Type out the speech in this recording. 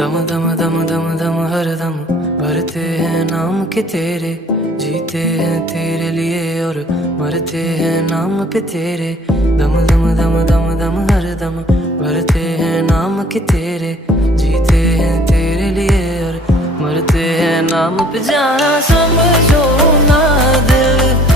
दम दम दम दम दम हर दम भरते हैं नाम के तेरे, जीते हैं तेरे लिए और मरते हैं नाम पे तेरे। दम दम दम दम दम हर दम भरते हैं नाम के तेरे, जीते हैं तेरे लिए और मरते हैं नाम पे। जाना समझो ना दिल